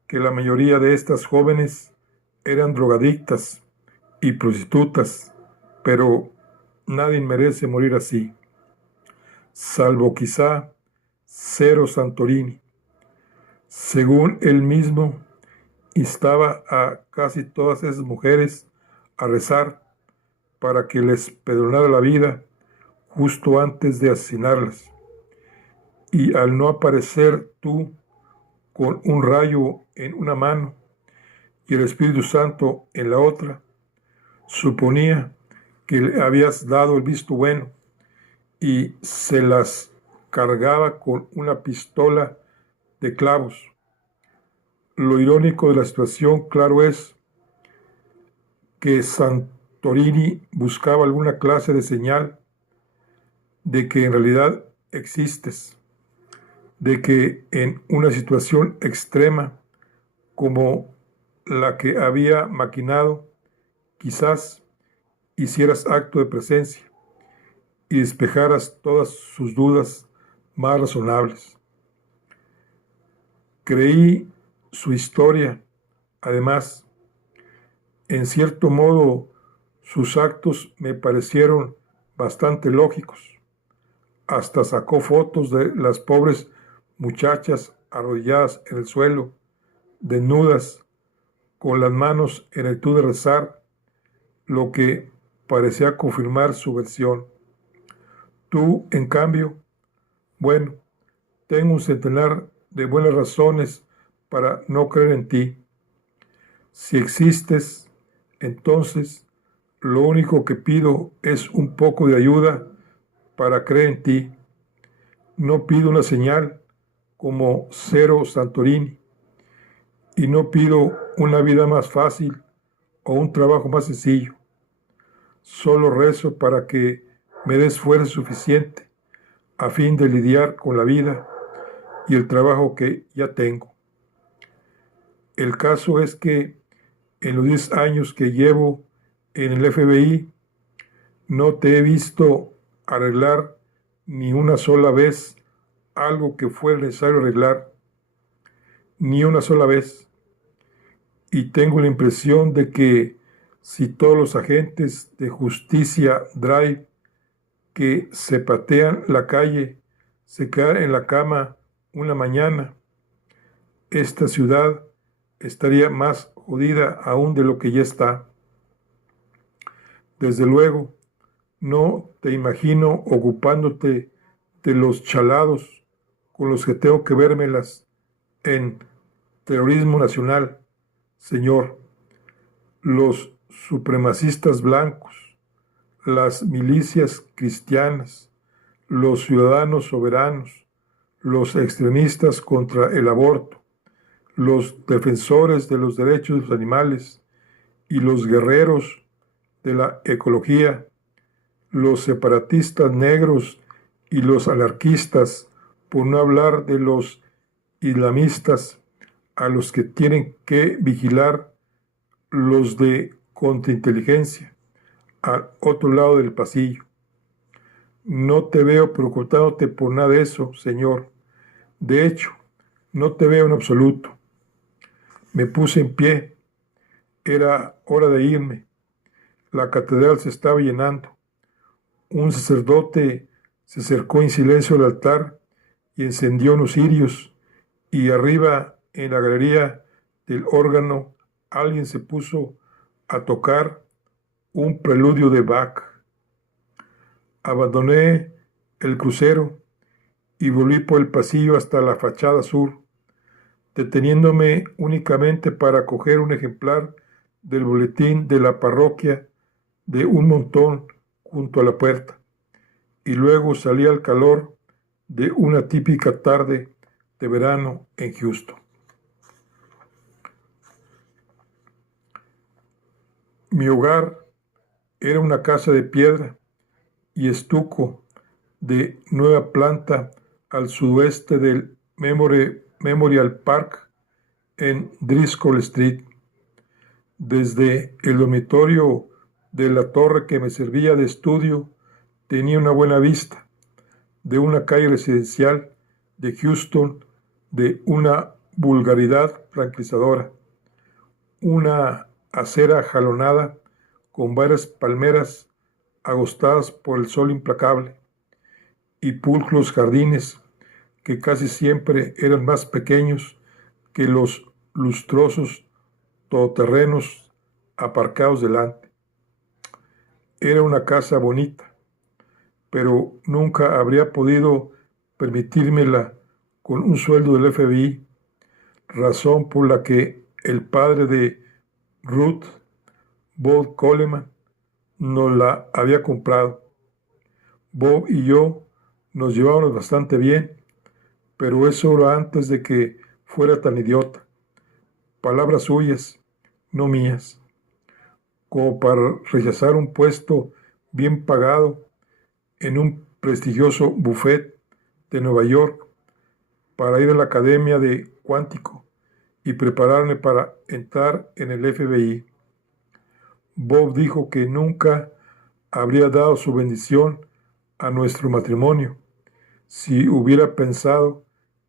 que la mayoría de estas jóvenes eran drogadictas y prostitutas, pero nadie merece morir así, salvo quizá Cero Santorini. Según él mismo, instaba a casi todas esas mujeres a rezar para que les perdonara la vida justo antes de asesinarlas. Y al no aparecer tú con un rayo en una mano y el Espíritu Santo en la otra, suponía que le habías dado el visto bueno y se las cargaba con una pistola de clavos. Lo irónico de la situación, claro, es que Santorini buscaba alguna clase de señal de que en realidad existes, de que en una situación extrema como la que había maquinado, quizás hicieras acto de presencia y despejaras todas sus dudas más razonables. Creí su historia, además, en cierto modo, sus actos me parecieron bastante lógicos. Hasta sacó fotos de las pobres muchachas arrodilladas en el suelo, desnudas, con las manos en actitud de rezar, lo que parecía confirmar su versión. Tú, en cambio, bueno, tengo un centenar de buenas razones para no creer en ti. Si existes, entonces lo único que pido es un poco de ayuda para creer en ti. No pido una señal como Cero Santorini y no pido una vida más fácil o un trabajo más sencillo. Solo rezo para que me des fuerza suficiente a fin de lidiar con la vida y el trabajo que ya tengo. El caso es que en los 10 años que llevo en el FBI no te he visto arreglar ni una sola vez algo que fuera necesario arreglar, ni una sola vez. Y tengo la impresión de que si todos los agentes de justicia Drive que se patean la calle se quedan en la cama una mañana, esta ciudad estaría más jodida aún de lo que ya está. Desde luego, no te imagino ocupándote de los chalados con los que tengo que vérmelas en terrorismo nacional, señor. Los supremacistas blancos, las milicias cristianas, los ciudadanos soberanos, los extremistas contra el aborto, los defensores de los derechos de los animales y los guerreros de la ecología, los separatistas negros y los anarquistas, por no hablar de los islamistas a los que tienen que vigilar los de contrainteligencia al otro lado del pasillo. No te veo preocupándote por nada de eso, señor. De hecho, no te veo en absoluto. Me puse en pie. Era hora de irme. La catedral se estaba llenando. Un sacerdote se acercó en silencio al altar y encendió unos cirios, y arriba, en la galería del órgano, alguien se puso a tocar un preludio de Bach. Abandoné el crucero y volví por el pasillo hasta la fachada sur, deteniéndome únicamente para coger un ejemplar del boletín de la parroquia de un montón junto a la puerta, y luego salí al calor de una típica tarde de verano en Houston. Mi hogar era una casa de piedra y estuco de nueva planta al sudoeste del Memorial Park en Driscoll Street. Desde el dormitorio de la torre que me servía de estudio tenía una buena vista de una calle residencial de Houston de una vulgaridad tranquilizadora, una acera jalonada con varias palmeras agostadas por el sol implacable y pulcros jardines que casi siempre eran más pequeños que los lustrosos todoterrenos aparcados delante. Era una casa bonita, pero nunca habría podido permitírmela con un sueldo del FBI, razón por la que el padre de Ruth, Bob Coleman, nos la había comprado. Bob y yo nos llevábamos bastante bien, pero eso era antes de que fuera tan idiota. Palabras suyas, no mías. Como para rechazar un puesto bien pagado en un prestigioso buffet de Nueva York, para ir a la Academia de Cuántico y prepararme para entrar en el FBI. Bob dijo que nunca habría dado su bendición a nuestro matrimonio si hubiera pensado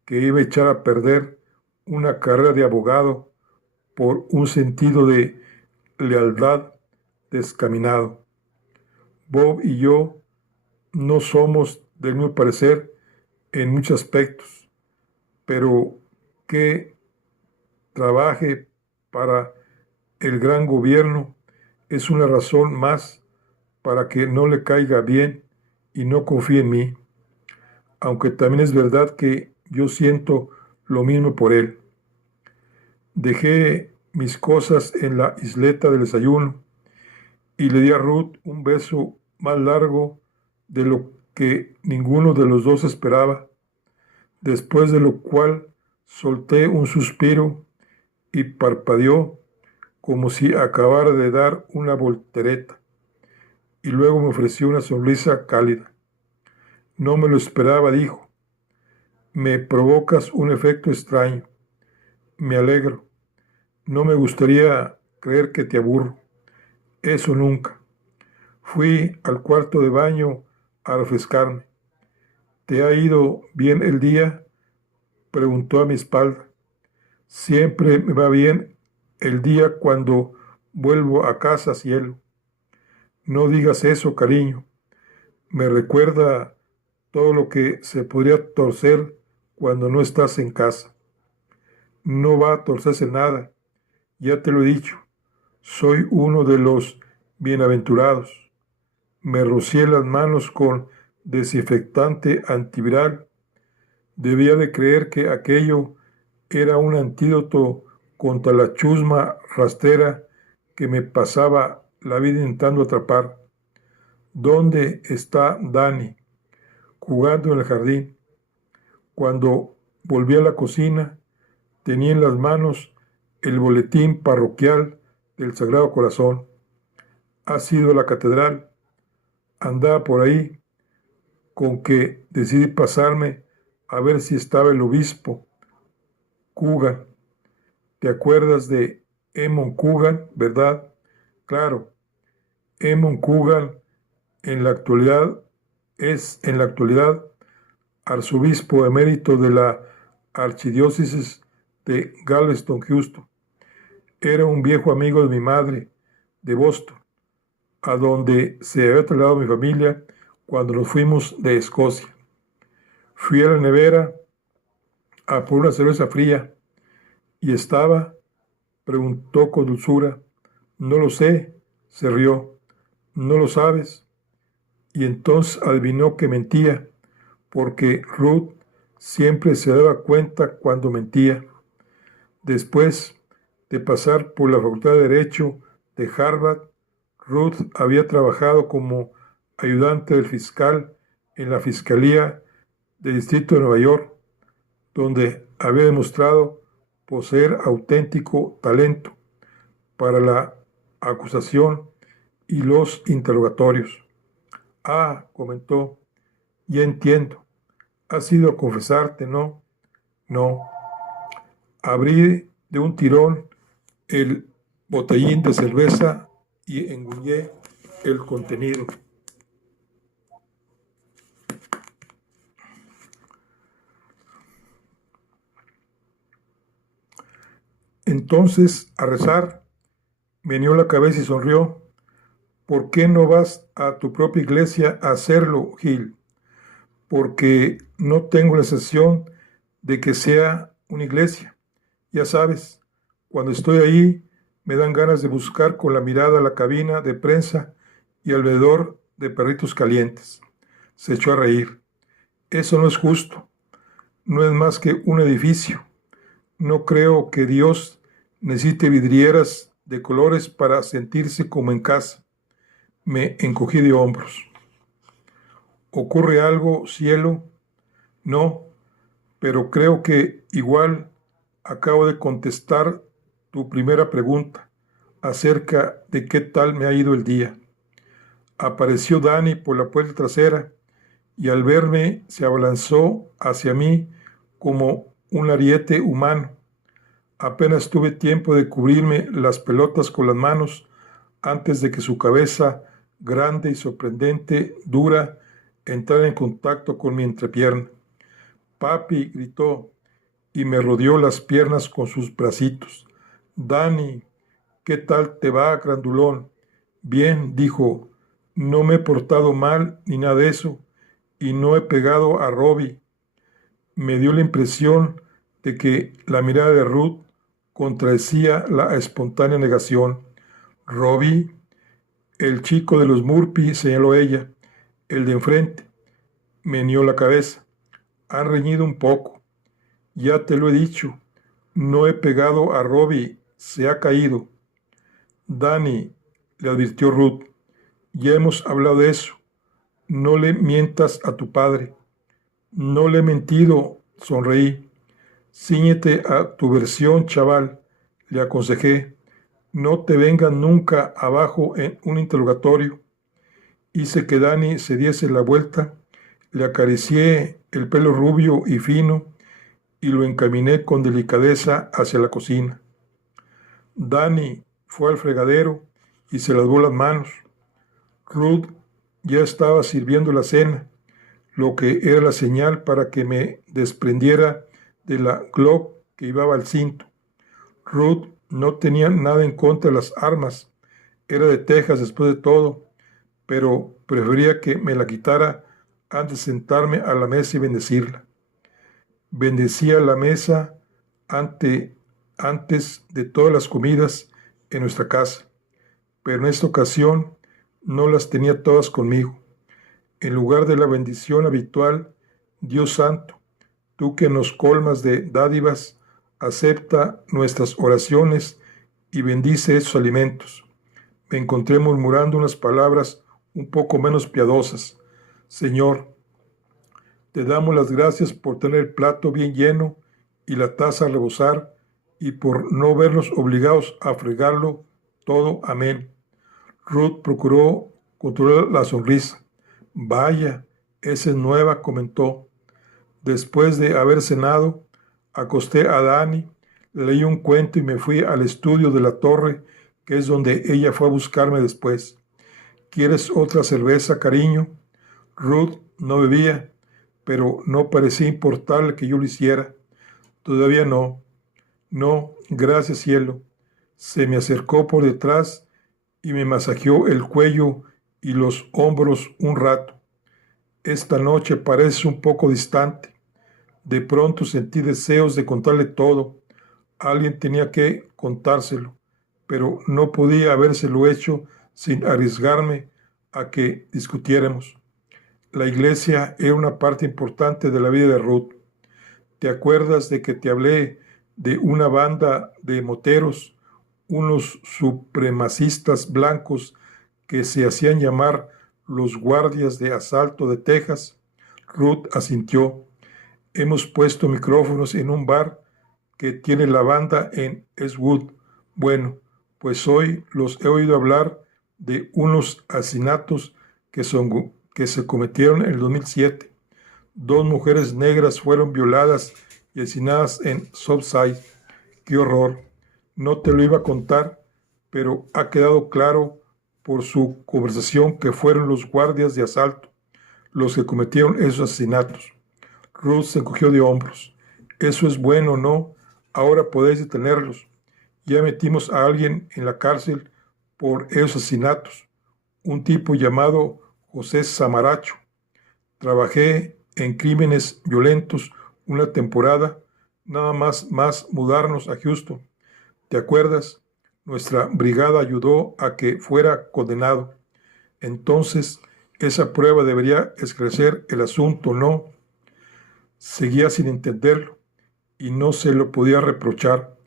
que iba a echar a perder una carrera de abogado por un sentido de lealtad descaminado. Bob y yo no somos del mismo parecer en muchos aspectos, pero que trabaje para el gran gobierno es una razón más para que no le caiga bien y no confíe en mí, aunque también es verdad que yo siento lo mismo por él. Dejé mis cosas en la isleta del desayuno y le di a Ruth un beso más largo de lo que ninguno de los dos esperaba, después de lo cual solté un suspiro y parpadeó como si acabara de dar una voltereta, y luego me ofreció una sonrisa cálida. No me lo esperaba, dijo. Me provocas un efecto extraño. Me alegro. No me gustaría creer que te aburro. Eso nunca. Fui al cuarto de baño a refrescarme. ¿Te ha ido bien el día?, preguntó a mi espalda. Siempre me va bien el día cuando vuelvo a casa, cielo. No digas eso, cariño. Me recuerda todo lo que se podría torcer cuando no estás en casa. No va a torcerse nada, ya te lo he dicho. Soy uno de los bienaventurados. Me rocié las manos con desinfectante antiviral. Debía de creer que aquello era un antídoto contra la chusma rastrera que me pasaba la vida intentando atrapar. ¿Dónde está Dani? Jugando en el jardín. Cuando volví a la cocina, tenía en las manos el boletín parroquial del Sagrado Corazón. Ha sido la catedral. Andaba por ahí, con que decidí pasarme a ver si estaba el obispo Coogan. ¿Te acuerdas de Eamon Coogan, verdad? Claro, Eamon Coogan en la actualidad es arzobispo emérito de la archidiócesis de Galveston, Houston. Era un viejo amigo de mi madre, de Boston, a donde se había trasladado mi familia cuando nos fuimos de Escocia. Fui a la nevera a por una cerveza fría y estaba, preguntó con dulzura. No lo sé, se rió. ¿No lo sabes? Y entonces adivinó que mentía, porque Ruth siempre se daba cuenta cuando mentía. Después de pasar por la Facultad de Derecho de Harvard, Ruth había trabajado como ayudante del fiscal en la Fiscalía del Distrito de Nueva York, donde había demostrado poseer auténtico talento para la acusación y los interrogatorios. Ah, comentó, ya entiendo. Has ido a confesarte, ¿no? No. Abrí de un tirón el botellín de cerveza y engullé el contenido. Entonces, a rezar, meneó la cabeza y sonrió. ¿Por qué no vas a tu propia iglesia a hacerlo, Gil? Porque no tengo la sensación de que sea una iglesia. Ya sabes, cuando estoy ahí me dan ganas de buscar con la mirada la cabina de prensa y alrededor de perritos calientes. Se echó a reír. Eso no es justo. No es más que un edificio. No creo que Dios necesite vidrieras de colores para sentirse como en casa. Me encogí de hombros. ¿Ocurre algo, cielo? No, pero creo que igual acabo de contestar tu primera pregunta acerca de qué tal me ha ido el día. Apareció Dani por la puerta trasera y al verme se abalanzó hacia mí como un ariete humano. Apenas tuve tiempo de cubrirme las pelotas con las manos antes de que su cabeza, grande y sorprendente, dura, entrara en contacto con mi entrepierna. Papi, gritó, y me rodeó las piernas con sus bracitos. Dani, ¿qué tal te va, grandulón? Bien, dijo, no me he portado mal ni nada de eso, y no he pegado a Robbie. Me dio la impresión de que la mirada de Ruth contradecía la espontánea negación. Robbie, el chico de los Murphy, señaló ella, el de enfrente. Meneó la cabeza. Han reñido un poco. Ya te lo he dicho. No he pegado a Robbie. Se ha caído. Dani, le advirtió Ruth, ya hemos hablado de eso. No le mientas a tu padre. No le he mentido, sonreí. Cíñete a tu versión, chaval, le aconsejé. No te vengan nunca abajo en un interrogatorio. Hice que Dani se diese la vuelta, le acaricié el pelo rubio y fino y lo encaminé con delicadeza hacia la cocina. Dani fue al fregadero y se lavó las manos. Ruth ya estaba sirviendo la cena, lo que era la señal para que me desprendiera de la Glock que llevaba al cinto. Ruth no tenía nada en contra de las armas, era de Texas después de todo, pero prefería que me la quitara antes de sentarme a la mesa y bendecirla. Bendecía la mesa antes de todas las comidas en nuestra casa, pero en esta ocasión no las tenía todas conmigo. En lugar de la bendición habitual, Dios Santo, tú que nos colmas de dádivas, acepta nuestras oraciones y bendice esos alimentos. Me encontré murmurando unas palabras un poco menos piadosas. Señor, te damos las gracias por tener el plato bien lleno y la taza a rebosar y por no vernos obligados a fregarlo todo. Amén. Ruth procuró controlar la sonrisa. Vaya, esa es nueva, comentó. Después de haber cenado, acosté a Dani, leí un cuento y me fui al estudio de la torre, que es donde ella fue a buscarme después. ¿Quieres otra cerveza, cariño? Ruth no bebía, pero no parecía importarle que yo lo hiciera. Todavía no. No, gracias, cielo. Se me acercó por detrás y me masajeó el cuello y los hombros un rato. Esta noche parece un poco distante. De pronto sentí deseos de contarle todo. Alguien tenía que contárselo, pero no podía habérselo hecho sin arriesgarme a que discutiéramos. La iglesia era una parte importante de la vida de Ruth. ¿Te acuerdas de que te hablé de una banda de moteros, unos supremacistas blancos que se hacían llamar los guardias de asalto de Texas? Ruth asintió. Hemos puesto micrófonos en un bar que tiene la banda en Eastwood. Bueno, pues hoy los he oído hablar de unos asesinatos que se cometieron en el 2007. 2 mujeres negras fueron violadas y asesinadas en Southside. ¡Qué horror! No te lo iba a contar, pero ha quedado claro por su conversación que fueron los guardias de asalto los que cometieron esos asesinatos. Ruth se encogió de hombros. Eso es bueno, ¿no? Ahora podéis detenerlos. Ya metimos a alguien en la cárcel por esos asesinatos. Un tipo llamado José Samaracho. Trabajé en crímenes violentos una temporada, nada más mudarnos a Houston. ¿Te acuerdas? Nuestra brigada ayudó a que fuera condenado. Entonces, esa prueba debería esclarecer el asunto, ¿no? Seguía sin entenderlo y no se lo podía reprochar.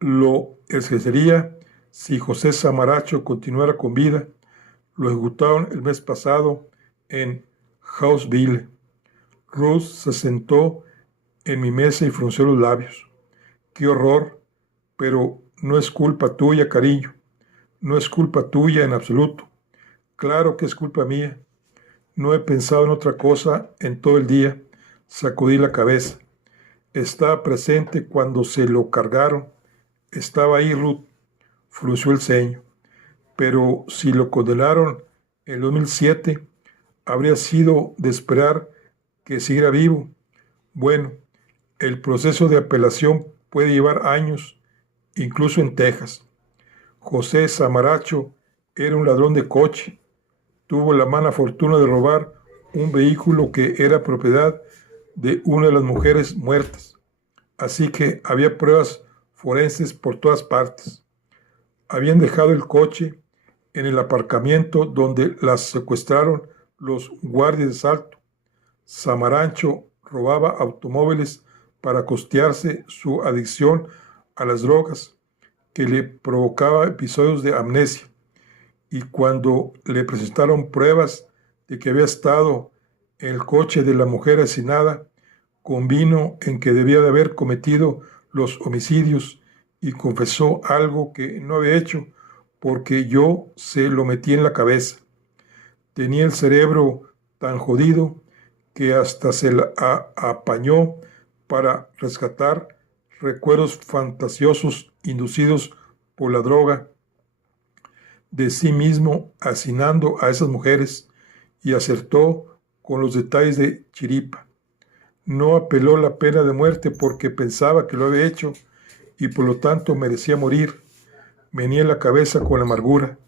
Lo esclarecería si José Samaracho continuara con vida. Lo ejecutaron el mes pasado en Houseville. Ruth se sentó en mi mesa y frunció los labios. ¡Qué horror! Pero no es culpa tuya, cariño. No es culpa tuya en absoluto. Claro que es culpa mía. No he pensado en otra cosa en todo el día. Sacudí la cabeza. Estaba presente cuando se lo cargaron. Estaba ahí, Ruth. Frunció el ceño. Pero si lo condenaron en 2007, habría sido de esperar que siguiera vivo. Bueno, el proceso de apelación puede llevar años, incluso en Texas. José Samaracho era un ladrón de coche. Tuvo la mala fortuna de robar un vehículo que era propiedad de una de las mujeres muertas. Así que había pruebas forenses por todas partes. Habían dejado el coche en el aparcamiento donde las secuestraron los guardias de asalto. Samaracho robaba automóviles para costearse su adicción a las drogas, que le provocaba episodios de amnesia. Y cuando le presentaron pruebas de que había estado en el coche de la mujer asesinada, convino en que debía de haber cometido los homicidios y confesó algo que no había hecho porque yo se lo metí en la cabeza. Tenía el cerebro tan jodido que hasta se la apañó para rescatar recuerdos fantasiosos inducidos por la droga. de sí mismo hacinando a esas mujeres y acertó con los detalles de Chiripa. No apeló la pena de muerte porque pensaba que lo había hecho y por lo tanto merecía morir. Venía la cabeza con la amargura,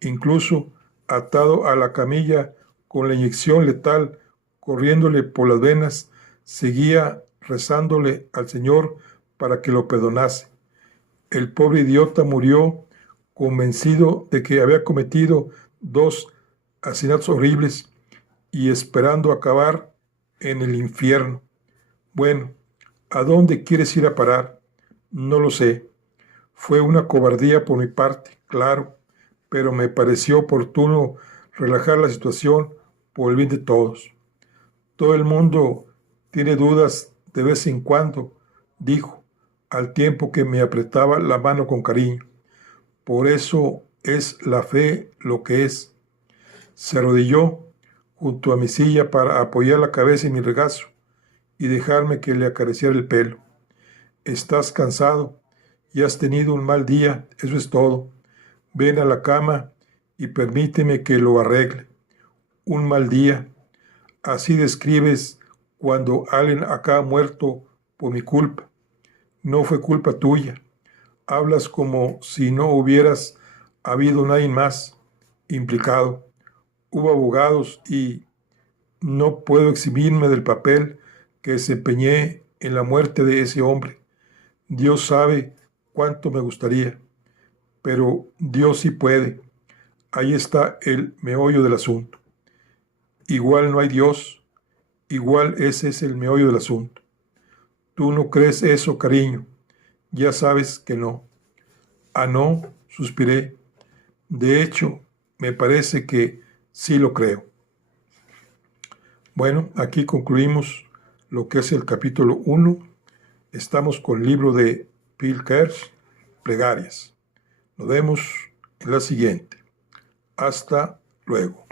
incluso atado a la camilla con la inyección letal corriéndole por las venas, seguía rezándole al Señor para que lo perdonase. El pobre idiota murió convencido de que había cometido 2 asesinatos horribles y esperando acabar en el infierno. Bueno, ¿a dónde quieres ir a parar? No lo sé. Fue una cobardía por mi parte, claro, pero me pareció oportuno relajar la situación por el bien de todos. Todo el mundo tiene dudas de vez en cuando, dijo, al tiempo que me apretaba la mano con cariño. Por eso es la fe lo que es. Se arrodilló junto a mi silla para apoyar la cabeza en mi regazo y dejarme que le acariciara el pelo. Estás cansado y has tenido un mal día, eso es todo. Ven a la cama y permíteme que lo arregle. Un mal día. Así describes cuando alguien acaba muerto por mi culpa. No fue culpa tuya. Hablas como si no hubieras habido nadie más implicado. Hubo abogados y no puedo eximirme del papel que desempeñé en la muerte de ese hombre. Dios sabe cuánto me gustaría, pero Dios sí puede. Ahí está el meollo del asunto. Igual no hay Dios, igual ese es el meollo del asunto. Tú no crees eso, cariño. Ya sabes que no. Ah, no, suspiré. De hecho, me parece que sí lo creo. Bueno, aquí concluimos lo que es el capítulo 1. Estamos con el libro de Phil Kersh, Plegarias. Nos vemos en la siguiente. Hasta luego.